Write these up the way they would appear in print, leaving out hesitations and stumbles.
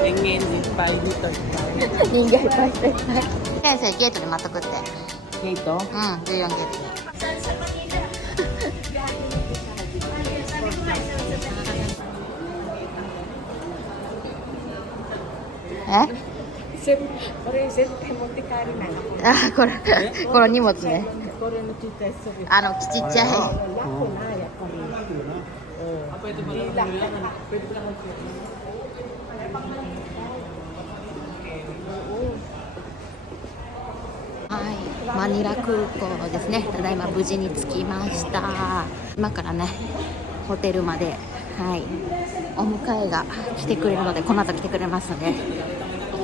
人間いっぱいいるといっぱい。人がいっぱいいっぱい。先生ゲートで待っとくって。ゲート？うん、14ゲートに。これ絶対持って帰れない。あ、この荷物ね。これのちっちゃいそれ。ちっちゃい。楽なやっぱはい、マニラ空港ですね。ただいま無事に着きました。今からね、ホテルまで、はい、お迎えが来てくれるので、この後来てくれますので、行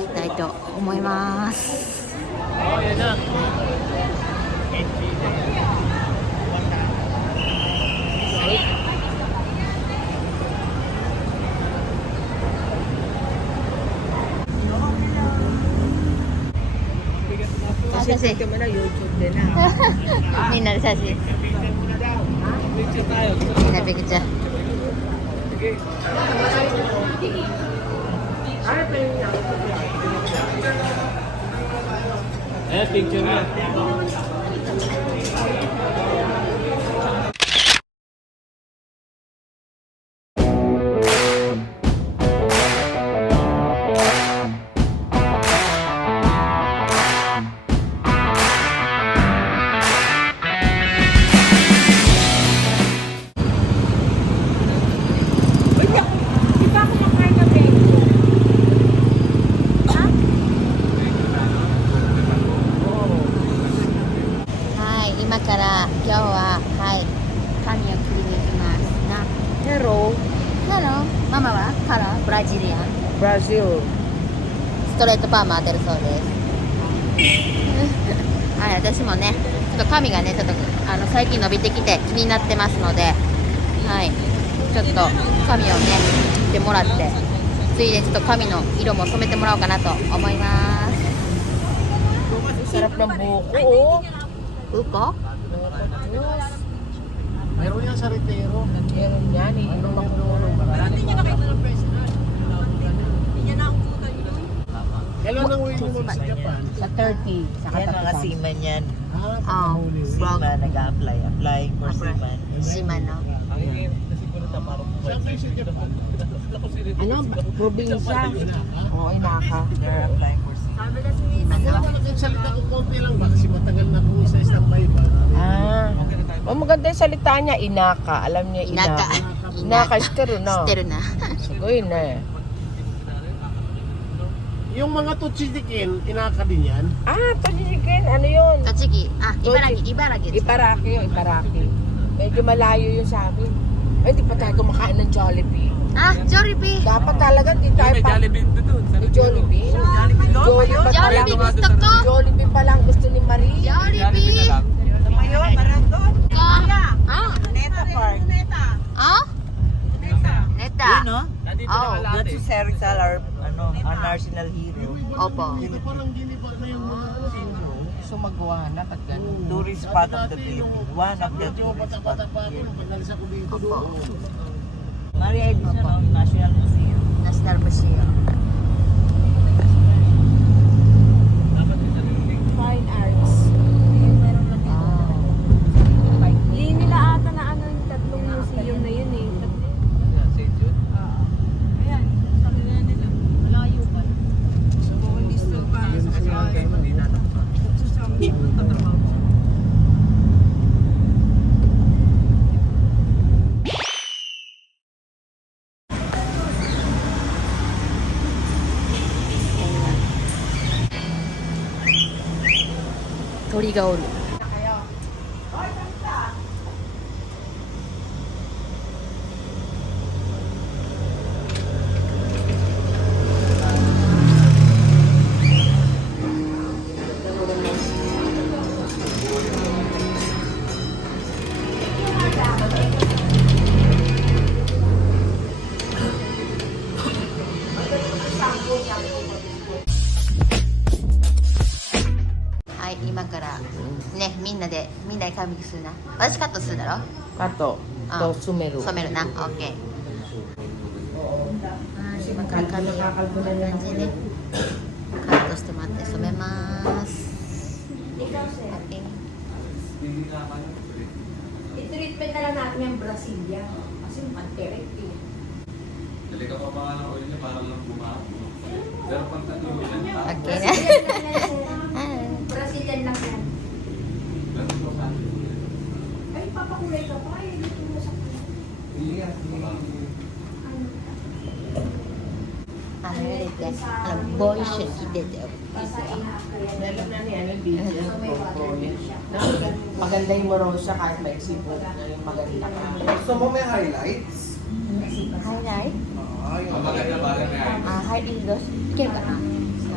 きたいと思います。写真みんなで写真みんなピクチャーピクチャー今から今日は、はい、髪を切りに行きますな。ヘロママはカラーブラジリアンブラジルストレートパーマ当てるそうですはい、私もねちょっと髪がねちょっと最近伸びてきて気になってますので、はい、ちょっと髪をね切ってもらってついでちょっと髪の色も染めてもらおうかなと思います。 sarap ng buko. Uko? Meron yan sa Retero. Meron yan eh. Meron makulong. Hindi niya nakita ng personal. Hindi niya nakukutan yun. Kailan nang uwi mo sa Japan? Sa 30. Sa Yan mga seaman yan. Seaman, nag-a-apply. Applying for seaman. Seaman, no? Ano? Probinsya? Oo, Inaka. They're applying for seaman. Kailan ko nagsalita ko konti lang ba? Kasi matagal na kung sa standby ba? Maganda yung salita niya, Inaka. Alam niya, Inaka. Inaka, stero na. Stero na. Sugoy na eh. Yung mga tutsitikin, Inaka din yan? Tajikin, ano yun? Tochigi. Ibaragi. Ibaraki yun, Ibaraki. Medyo malayo yun sa amin. Ay, hindi pa tayo kumakain ng Jollibee. Jollibee. Dapat talaga, hindi tayo pa. Jollibee doon. May Jollibee? Jollibee gusto ko. Jollibee pa lang gusto ni Marie. Jollibee. Mayon, Marandon. Neta Park. Neta. Yun, no? Oh. That's si Sir Rizal, our national hero. Opo. Ito parang giniba na yung mga ano. So magawa na pag ganun. Tourist spot of the Philippines. One of the Di mo tourist spot. bata-bata pa ako. Pag nalis ako dito doon. Maria Edison, National Museum. National Museum. Fine arts. Hindi nila ata na ano yung tatlong museum na yun eh. Ayan, sabi na nila. Malayo pa. So, kung gusto pa.鳥がおる。はい、今からね、みんなで髪するな。私カットするだろ。Kato. To sumeru. 染めるな。オッケー。はい、今 kalbo, nakakalbo na lang. 感じでカットしてもらって染めます。Okay. I-treatment na lang natin yung Brasilia. Kasi manterik eh. Dali ka pa nga ng oil niya para lang bumaho. Pero pag natulog yan, Okay na. Brazilian lang yan. pero ito pa. Ay, papakulay ka pa. Ay, dito mo sa boy siya kidede. Alam na niya, yung video. Maganda yung Morosa kahit may sipot na yung maganda ka. Gusto mo may highlights? Highlight? Ang maganda ba lang yan? Highlight dos. Kaya ka na?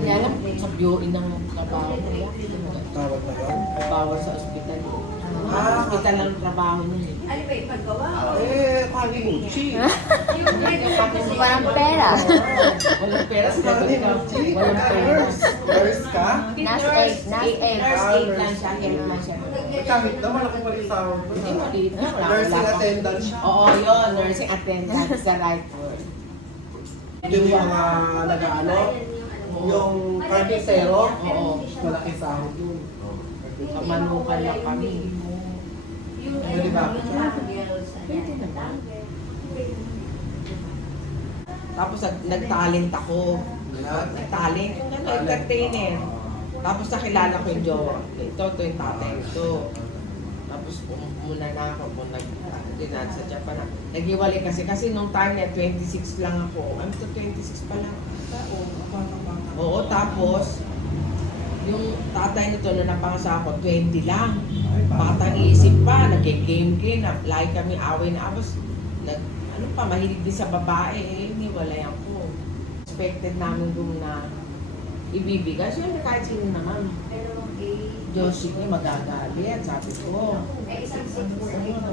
Kaya lang, sa viewin ng trabaho niya. Tawag na ba? Bawal sa ospital. Ah. Hospital lang ang trabaho niya. Ano ba yung paggawa? Kalimuchi. Parang pera. Walang pera sa Kalimuchi. Walang pera. Nurse ka? Nurse aid, nurse aid. Nurse aid lang siya. Ganun lang siya. Kahit na malaki pa rin sahod ko. Hindi maliit na. Nursing attendant siya. Oo, yun. Nursing attendant. That's the right word. Yung mga nag-ano, yung carpintero, Oo. malaki sahod yun. Manukan lang kami. Ano di ba? Tapos nag-talent ako. Nag-talent. Yung ano, entertainer. Tapos nakilala ko yung jowa. Ito yung tatay. Ito. Tapos muna na ako. Kung sa Japan na. Nag-iwalay kasi nung time na 26 lang ako. Ano to 26 pa lang? Oo, tapos yung tatay nito na napangasa ako, 20 lang. Batang isip pa, nag-game-game, lagi kami away na tapos ano pa, mahilig din sa babae, iniwalay ako. Expected namin doon na ibibigay. Siyempre kahit sino naman. Josie ko, magagalit, sabi ko.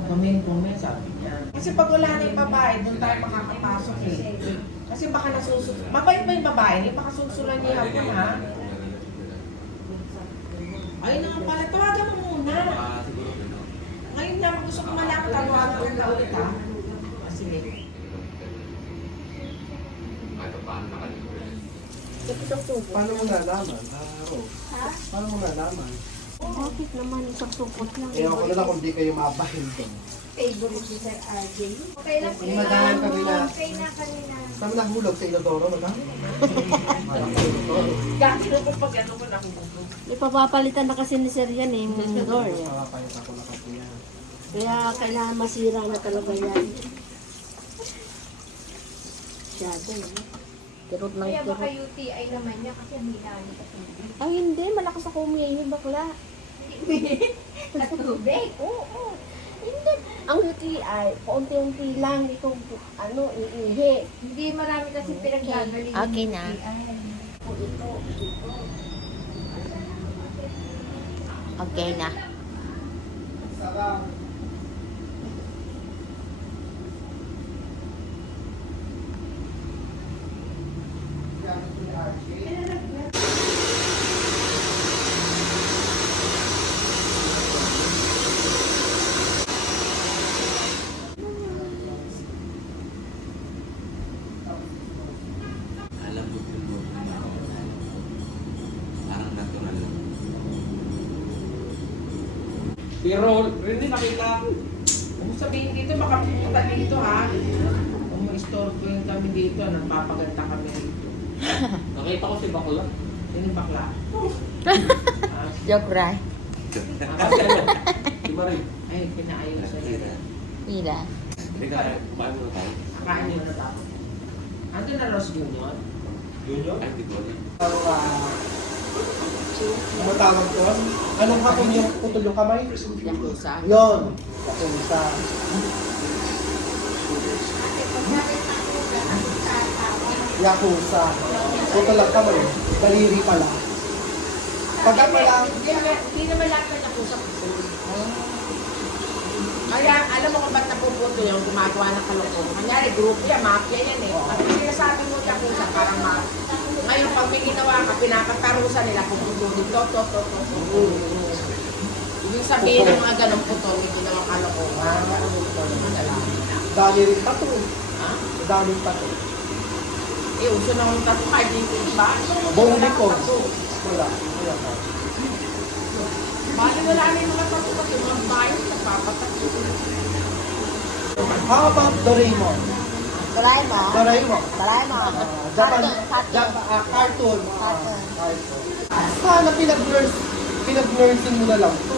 Comment, sabi niya. Kasi pag wala na yung babae, doon tayo makakapasok eh. Kasi baka nasusunod. Mabait ba yung babae? Hindi baka susunod niya ako ha. Ayun na nga pala, tawagan mo muna. Ah, siguro gano'n. Ngayon lang, gusto ko malaman, tawagan mo na ulit ha. Sige. Ito pa, nakalimutan. Paano mo nalaman? Rose? Paano mo nalaman? Bakit naman isang tungkot lang? Ewan ko na lang kung di kayo mabahil doon. Favorite ni Sir RJ. Okay lang. Yung madahan kami na, Okay na kanina. saan nahulog sa Inodoro, madami? Gagawin ko pag ano ko nahulog. Ipapapalitan na kasi ni Sir yan eh, yung door. Nakakayot ako na kasi yan. Kaya kailangan masira na talaga yan. Masyado eh. Kirot ng Kaya baka kirot. UTI naman niya kasi ang hinani kasi. Ay hindi, malakas ako umiihi bakla. At tubig. Oo. Hindi. Ang UTI, paunti-unti lang itong iihi. Hindi marami kasi pinaggagaling. Okay na. Ito. Okay na. Alam mo kung mo parang natural lang. Pero, hindi nakita. Kung sabihin dito, baka pumunta dito ha. Kung ma-istorbo yung kami dito, nagpapaganda kami dito. Nakita ko si Bakula. Sino yung bakla? Joke right. Si Marie. Ay, pinaayos sa nila. Mira. Hindi ka, kumain mo na tayo. Akain nyo na tapos. Ando na Ross Junior? Ay, di ko alam. Ano tawag doon? Anong hapon yung putol yung kamay? Yakuza. Yun. Yakuza. Yakuza. Putol lang kamay. Daliri pala. Pagka pala, Hindi naman lahat na Yakuza puto. Kaya, alam mo kung ba't napuputo yung gumagawa ng kalokohan. Kanyari, grupo yan, mafia yan eh. At sinasabi mo Yakuza, parang ngayon, pag may ginawa ka, pinapatarusan nila kung puto dito, to. Ibig sabihin ng mga ganong puto, may ginawang kalokohan. Dali dali rin pa to. Ha? Dali pa to. Eh, uso na yung tattoo card dito, diba? Buong likod. Wala. Wala ka. Bali wala na yung mga tattoo, mga bayo, nagpapatattoo. How about Doraemon? Doraemon. Doraemon. Doraemon. Japan, Cartoon. cartoon. Cartoon. Sana pinag-nursing mo na lang to.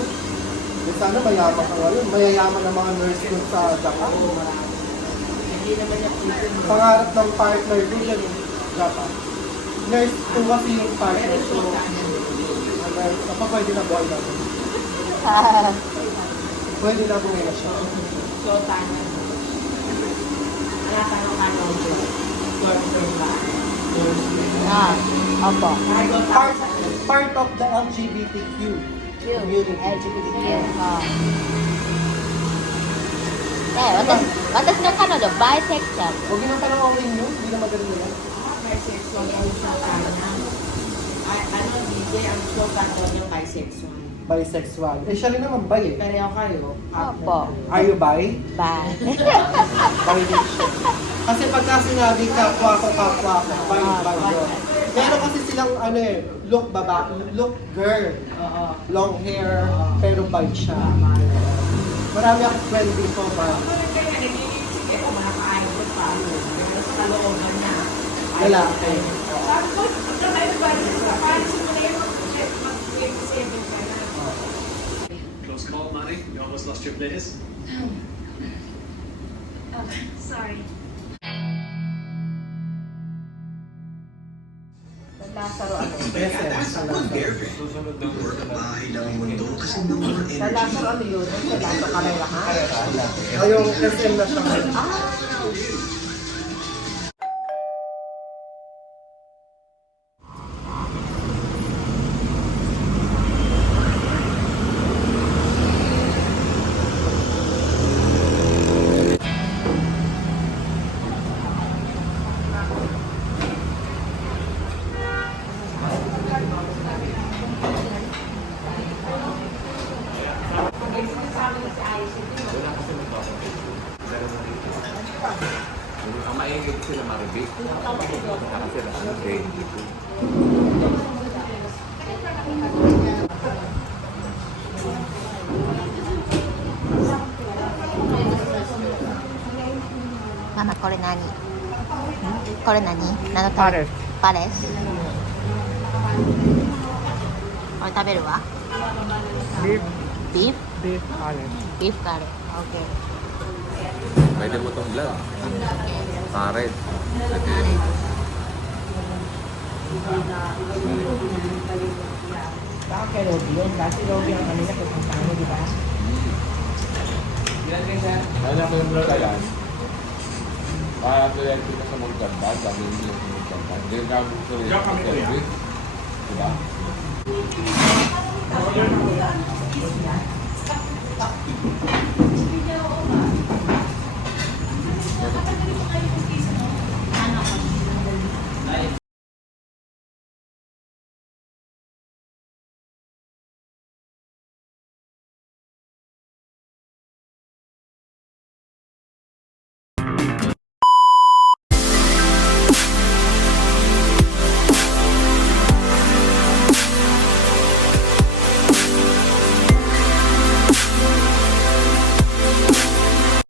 Eh, sana mayaman ka ngayon. Mayayaman ang mga nurse dun sa Japan. Hindi naman yung prison. Pangarap ng partner ko yan, Japan. Nurse ko kasi yung partner ko. Pwede na buhay natin. Pwede na buhay na siya. So, tayo. Wala ka nang ano, ba? Ah, opo. Part of the LGBTQ community. LGBTQ. Ah. Eh, 私の彼女バイセクシャル。 Huwag yun ang panangawin nyo, hindi na magaling nila. Bisexual ang usapan na. Ano, DJ, ang slogan ko yung bisexual. Bisexual. Eh, siya rin naman bi eh. Pareho kayo. Opo. Are you bi? Bye. Bi-nation. Kasi pagka sinabi kapwa ko, bi yun. Meron kasi silang ano eh, look look girl. Oo. Long hair, pero bi siya. Marami akong friend dito ba? Kaya nag-iisip ko, makaka-idol pa. Pero sa kalooban na. Lalaki. Sabi ko, kayo ba? Paano simula yung mag-27 ka na? Close call, Manny. You almost lost your place. Sorry. Lasaro ano? Susunod ng work bahay ng mundo kasi no more Sa energy. Lasaro ano yun? Sa Lasaro Karelahan? Ayong SM na siya. Ang maingay sila maribig. Kasi sila okay. Mama, これ何？これ何？何のパレス。パレス。これ食べるわ。ビーフ。ビーフ？ビーフカレー。ビーフカレー。Okay. Pwede mo itong vlog. Karet. Baka kay Robby yun. Kasi Robby ang kanina pupunta mo, di ba? Alam mo yung vlog ayan? Kaya tuloy kita sa magkanda. Sabi mo yung magkanda. Hindi ka gusto rin sa service. Diba? Diba?